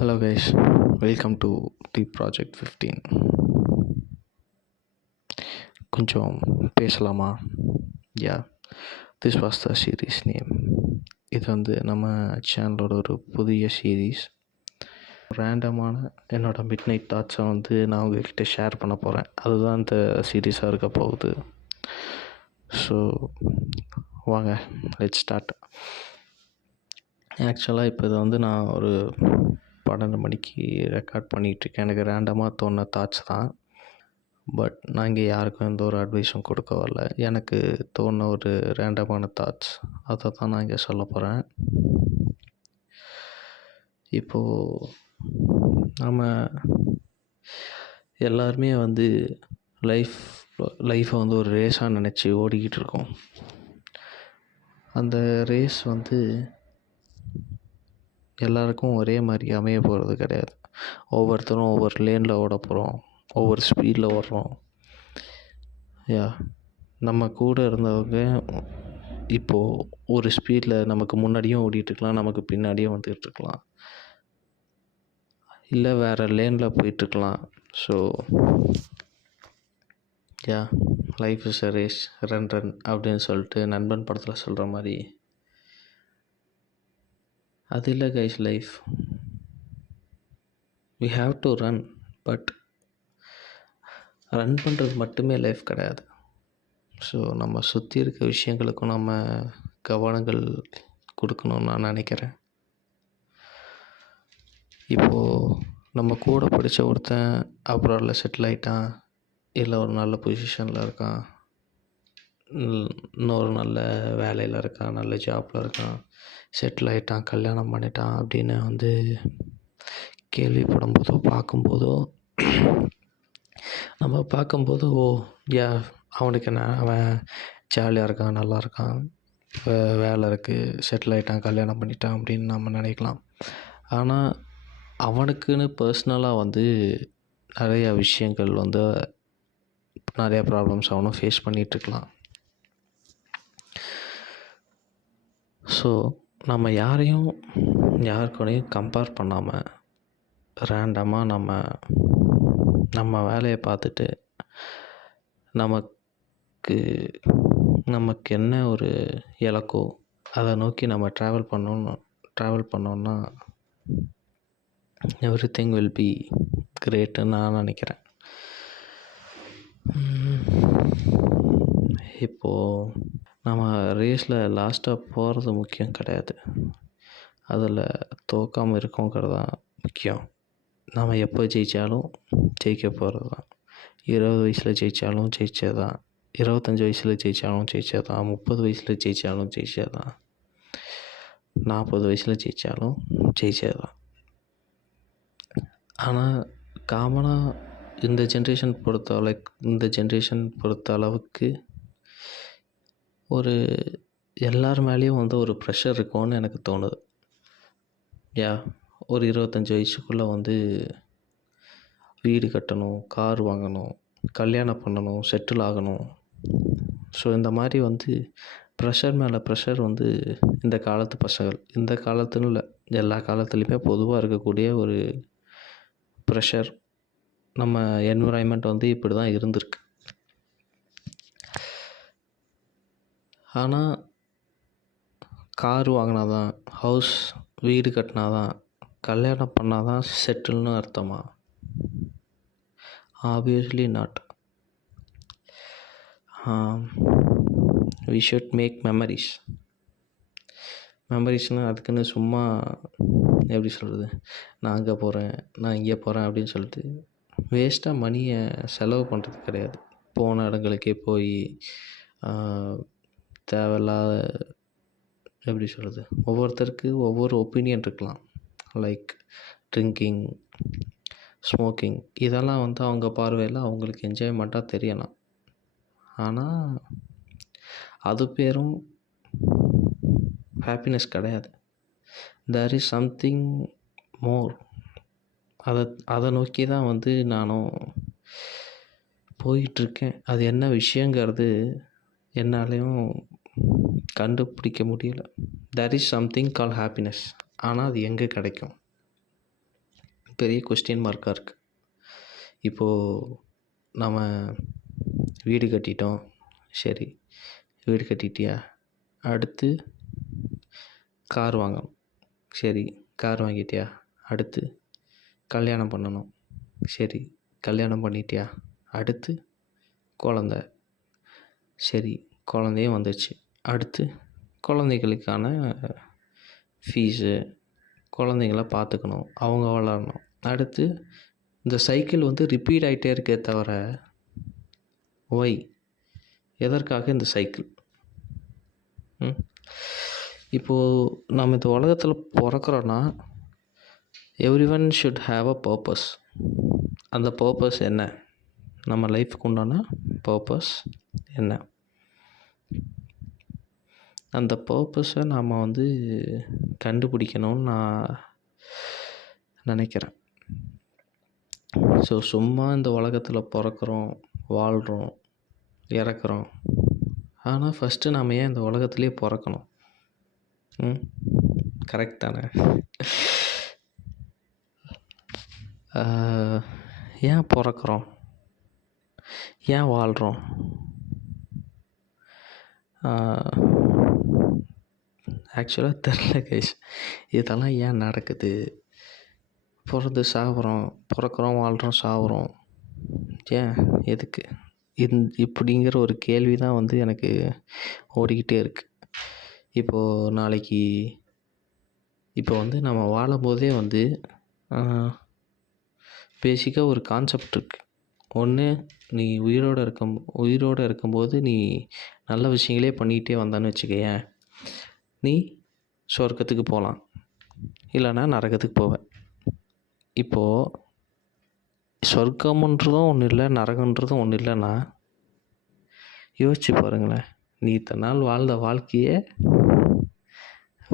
Hello guys, welcome to the Project 15. கொஞ்சம் பேசலாமா? Yeah, this was the series name. இது நம்ம சேனலோட ஒரு புதிய சீரீஸ். ரேண்டமான என்னோடய மிட் நைட் தாட்ஸை நான் உங்கள்கிட்ட ஷேர் பண்ண போகிறேன். அதுதான் இந்த சீரீஸாக இருக்க போகுது. ஸோ வாங்க, லெட்ஸ் ஸ்டார்ட். ஆக்சுவலாக இப்போ இதை நான் ஒரு 12 மணிக்கு ரெக்கார்ட் பண்ணிகிட்ருக்கேன். எனக்கு ரேண்டமாக தோணுன தாட்ஸ் தான். பட் நான் இங்கே யாருக்கும் எந்த ஒரு அட்வைஸும் கொடுக்க வரல. எனக்கு தோணுன ஒரு ரேண்டமான தாட்ஸ், அதை தான் நான் இங்கே சொல்ல போகிறேன். இப்போது நம்ம எல்லாருமே லைஃப்பை ஒரு ரேஸாக நினச்சி ஓடிக்கிட்டு இருக்கோம். அந்த ரேஸ் எல்லாருக்கும் ஒரே மாதிரி அமைய போகிறது கிடையாது. ஒவ்வொருத்தரும் ஒவ்வொரு லேனில் ஓட போகிறோம், ஒவ்வொரு ஸ்பீடில் ஓடுறோம். நம்ம கூட இருந்தவங்க இப்போது ஒரு ஸ்பீடில் நமக்கு முன்னாடியும் ஓடிட்டுருக்கலாம், நமக்கு பின்னாடியும் வந்துகிட்ருக்கலாம், இல்லை வேறு லேனில் போயிட்டுருக்கலாம். So life is a race, run அப்படின்னு சொல்லிட்டு நண்பன் படத்தில் சொல்கிற மாதிரி அது இல்லை guys. Life we have to run, but run பண்ணுறது மட்டுமே லைஃப் கிடையாது. ஸோ நம்ம சுற்றி இருக்க விஷயங்களுக்கும் நம்ம கவனங்கள் கொடுக்கணும்னு நான் நினைக்கிறேன். இப்போது நம்ம கூட படித்த ஒருத்தன் அப்ராடில் செட்டில் ஆகிட்டான், இல்லை ஒரு நல்ல பொசிஷனில் இருக்கான், இன்னொரு நல்ல வேலையில் இருக்கான், நல்ல ஜாப்பில் இருக்கான், செட்டில் ஆகிட்டான், கல்யாணம் பண்ணிட்டான் அப்படின்னு கேள்விப்படும் போதோ பார்க்கும்போதோ நம்ம பார்க்கும்போது அவனுக்கு என்ன, அவன் ஜாலியாக இருக்கான், நல்லா இருக்கான், வேலை இருக்குது, செட்டில் ஆகிட்டான், கல்யாணம் பண்ணிட்டான் அப்படின்னு நம்ம நினைக்கலாம். ஆனால் அவனுக்குன்னு பர்சனலாக நிறையா விஷயங்கள் நிறையா ப்ராப்ளம்ஸ் அவனும் ஃபேஸ் பண்ணிகிட்ருக்கலாம். ஸோ நம்ம யாருக்கூடையும் கம்பேர் பண்ணாமல் ரேண்டமாக நம்ம வேலையை பார்த்துட்டு நமக்கு என்ன ஒரு இலக்கோ அதை நோக்கி நம்ம ட்ராவல் பண்ணோன்னா எவ்ரிதிங் வில் பி கிரேட்டுன்னு நான் நினைக்கிறேன். இப்போது நம்ம ரேஸில் லாஸ்ட்டாக போகிறது முக்கியம் கிடையாது, அதில் தோக்காமல் இருக்கோங்கிறது தான் முக்கியம். நம்ம எப்போ ஜெயித்தாலும் ஜெயிக்க போகிறது தான். 20 வயசில் ஜெயித்தாலும் ஜெயிச்சது தான், 25 வயசில் ஜெயித்தாலும் ஜெயிச்சது தான், 30 வயசில் ஜெயித்தாலும் ஜெயிச்சது தான், 40 வயசில் ஜெயித்தாலும் ஜெயிச்சது தான். ஆனால் காமனாக இந்த ஜென்ரேஷன் பொறுத்த அளவுக்கு எல்லார் மேலேயும் ஒரு ப்ரெஷர் இருக்கும்னு எனக்கு தோணுது. ஒரு 25 வயசுக்குள்ளே வீடு கட்டணும், கார் வாங்கணும், கல்யாணம் பண்ணணும், செட்டில் ஆகணும். ஸோ இந்த மாதிரி ப்ரெஷர் மேலே ப்ரெஷர் இந்த காலத்து பசங்கள், இந்த காலத்துன்னு இல்லை, எல்லா காலத்துலேயுமே பொதுவாக இருக்கக்கூடிய ஒரு ப்ரெஷர். நம்ம என்விரான்மெண்ட் இப்படி தான் இருந்திருக்கு. ஆனால் கார் வாங்கினா தான், வீடு கட்டினா தான், கல்யாணம் பண்ணால் தான் செட்டில்னு அர்த்தமா? Obviously not. we should make மெமரிஸ்னால் அதுக்குன்னு சும்மா எப்படி சொல்கிறது, நான் அங்கே போகிறேன், நான் இங்கே போகிறேன் அப்படின்னு சொல்லிட்டு வேஸ்ட்டாக மணியை செலவு பண்ணுறது கிடையாது. போன இடங்களுக்கே போய் தேவையில்லாத எப்படி சொல்கிறது, ஒவ்வொருத்தருக்கு ஒவ்வொரு ஒப்பீனியன் இருக்கலாம். லைக் ட்ரிங்கிங், ஸ்மோக்கிங், இதெல்லாம் அவங்க பார்வையில் அவங்களுக்கு என்ஜாய்மெண்ட்டாக தெரியலாம். ஆனால் அது பேரும் ஹாப்பினஸ் கிடையாது. There is something more. அதை நோக்கி தான் நானும் போயிட்டுருக்கேன். அது என்ன விஷயங்கிறது என்னாலையும் கண்டுபிடிக்க முடியல. There is something call happiness. ஆனால் அது எங்கே கிடைக்கும்? பெரிய கொஸ்டின் மார்க்காக இருக்குது. இப்போது நம்ம வீடு கட்டிட்டோம். சரி, வீடு கட்டிட்டியா? அடுத்து கார் வாங்கணும். சரி, கார் வாங்கிட்டியா? அடுத்து கல்யாணம் பண்ணணும். சரி, கல்யாணம் பண்ணிட்டியா? அடுத்து குழந்த. சரி, குழந்தையும் வந்துச்சு. அடுத்து குழந்தைகளுக்கான ஃபீஸு, குழந்தைங்கள பார்த்துக்கணும், அவங்க வளரணும். அடுத்து இந்த சைக்கிள் ரிப்பீட் ஆகிட்டே இருக்கே தவிர ஒய், எதற்காக இந்த சைக்கிள்? இப்போது நம்ம இந்த உலகத்தில் பிறக்கிறோன்னா everyone should have a purpose. அந்த பர்பஸ் என்ன? நம்ம லைஃப்க்கு உண்டான பர்பஸ் என்ன? அந்த பர்பஸை நாம் கண்டுபிடிக்கணும்னு நான் நினைக்கிறேன். ஸோ சும்மா இந்த உலகத்தில் பிறக்கிறோம், வாழ்கிறோம், இறக்குறோம். ஆனால் ஃபஸ்ட்டு நாம் ஏன் இந்த உலகத்துலேயே பிறக்கணும்? கரெக்ட் தானே? ஏன் பிறக்கிறோம்? ஏன் வாழ்கிறோம்? ஆக்சுவலாக தெரில கைஸ், இதெல்லாம் ஏன் நடக்குது? பிறந்து சாகுறோம், பிறக்கிறோம், வாழ்கிறோம், சாகுறோம், ஏன், எதுக்கு? இப்படிங்கிற ஒரு கேள்வி தான் எனக்கு ஓடிக்கிட்டே இருக்குது. இப்போது நாளைக்கு இப்போ நம்ம வாழும்போதே பேசிக்காக ஒரு கான்செப்ட் இருக்குது. ஒன்று, நீ உயிரோடு இருக்கும்போது நீ நல்ல விஷயங்களே பண்ணிக்கிட்டே வந்தான்னு வச்சுக்கேன், நீ சொர்க்கத்துக்கு போகலாம், இல்லைன்னா நரகத்துக்கு போவேன். இப்போது சொர்க்கம்ன்றதும் ஒன்றும் இல்லை, நரகன்றதும் ஒன்றும் இல்லைன்னா யோசிச்சு பாருங்களேன். நீ இத்தனை நாள் வாழ்ந்த வாழ்க்கையே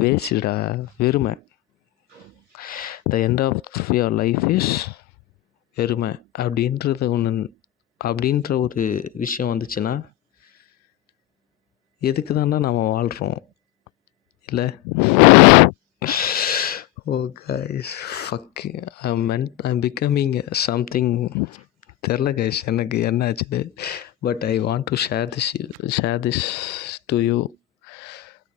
வேஸ்டா, வெறுமை. The end of your life is வெறுமை அப்படின்ற ஒரு விஷயம் வந்துச்சுன்னா எதுக்கு தாண்டா நம்ம வாழ்கிறோம்? இல்லை, oh guys, fuck, I'm becoming something. தெரில கைஸ் எனக்கு என்ன ஆச்சுது. But I want to share this to you.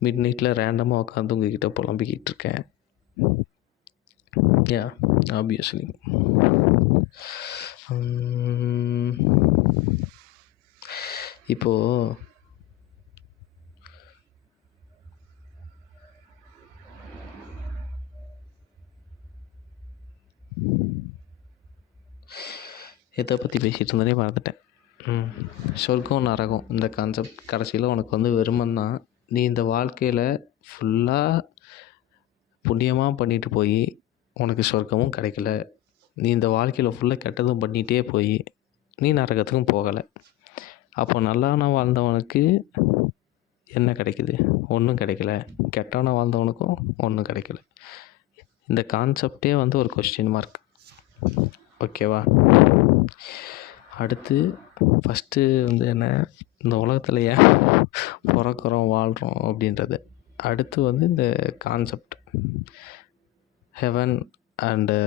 மிட் நைட்டில் ரேண்டமாக உட்காந்து உங்ககிட்ட புலம்பிக்கிட்டு இருக்கேன். Yeah, obviously. இப்போது எதை பற்றி பேசிகிட்டு இருந்ததே மறந்துட்டேன். சொர்க்கம் நரகம் இந்த கான்செப்ட் கடைசியில் உனக்கு வெறுமன் தான். நீ இந்த வாழ்க்கையில் ஃபுல்லாக புண்ணியமாக பண்ணிட்டு போய் உனக்கு சொர்க்கமும் கிடைக்கல, நீ இந்த வாழ்க்கையில் ஃபுல்லாக கெட்டதும் பண்ணிகிட்டே போய் நீ நரகத்துக்கும் போகலை. அப்போ நல்லவனாக வாழ்ந்தவனுக்கு என்ன கிடைக்குது? ஒன்றும் கிடைக்கல. கெட்டவனாக வாழ்ந்தவனுக்கும் ஒன்றும் கிடைக்கல. இந்த கான்செப்டே ஒரு கொஸ்டின் மார்க். ஓகேவா? அடுத்து ஃபஸ்ட்டு என்ன, இந்த உலகத்தில் ஏன் பிறக்கிறோம், வாழ்கிறோம் அப்படின்றது. அடுத்து இந்த கான்செப்ட் ஹெவன் அண்டு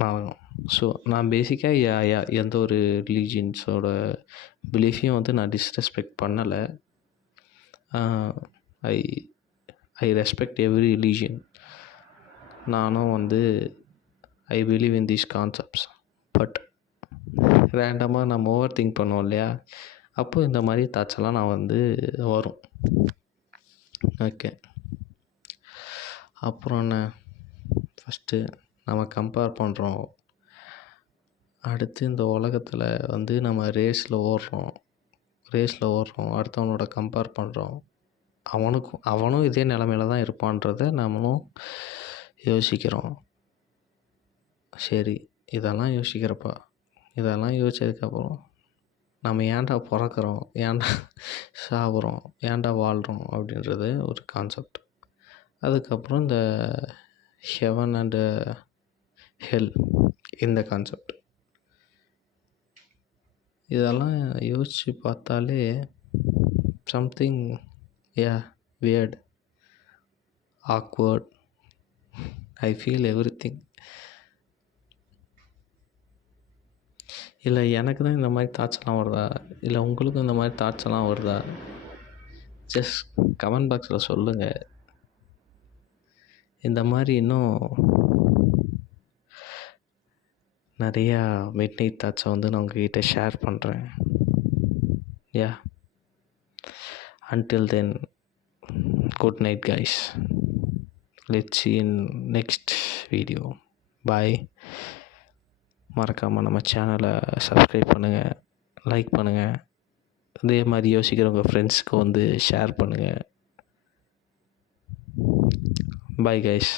நரகம். ஸோ நான் பேசிக்காக எந்த ஒரு ரிலீஜியன்ஸோட பிலீஃபையும் நான் டிஸ்ரெஸ்பெக்ட் பண்ணலை. I respect every religion. நானும் I believe in these concepts. But ரேண்டமாக நம்ம ஓவர் திங்க் பண்ணுவோம் இல்லையா, அப்போது இந்த மாதிரி தாட்செல்லாம் வரும். ஓகே, அப்புறம் என்ன, ஃபஸ்ட்டு நம்ம கம்பேர் பண்ணுறோம். அடுத்து இந்த உலகத்தில் நம்ம ரேஸில் ஓடுறோம், அடுத்தவனோட கம்பேர் பண்ணுறோம். அவனும் இதே நிலமையில தான் இருப்பான்றதை நம்மளும் யோசிக்கிறோம். சரி, இதெல்லாம் யோசித்ததுக்கப்புறம் நம்ம ஏன்டா பிறக்கிறோம், ஏன்டா சாகுறோம், ஏன்டா வாழ்கிறோம் அப்படின்றது ஒரு கான்செப்ட். அதுக்கப்புறம் இந்த ஹெவன் அண்டு ஹெல் இந்த கான்செப்ட். இதெல்லாம் யோசித்து பார்த்தாலே something weird, awkward, I feel everything. இல்லை எனக்கு தான் இந்த மாதிரி தாட்ஸ்லாம் வருதா, இல்லை உங்களுக்கும் இந்த மாதிரி தாட்ஸ்லாம் வருதா? ஜஸ்ட் கமெண்ட் பாக்ஸில் சொல்லுங்கள். இந்த மாதிரி இன்னும் நிறையா மிட் நைட் தாட்ஸை வந்து நான் உங்ககிட்ட ஷேர் பண்ணுறேன். யா, until then, good night guys. Let's see in next video. Bye. மறக்காமல் நம்ம சேனலை சப்ஸ்கிரைப் பண்ணுங்கள், லைக் பண்ணுங்கள். இதே மாதிரி யோசிக்கிறவங்க ஃப்ரெண்ட்ஸ்க்கு வந்து ஷேர் பண்ணுங்கள். Bye guys.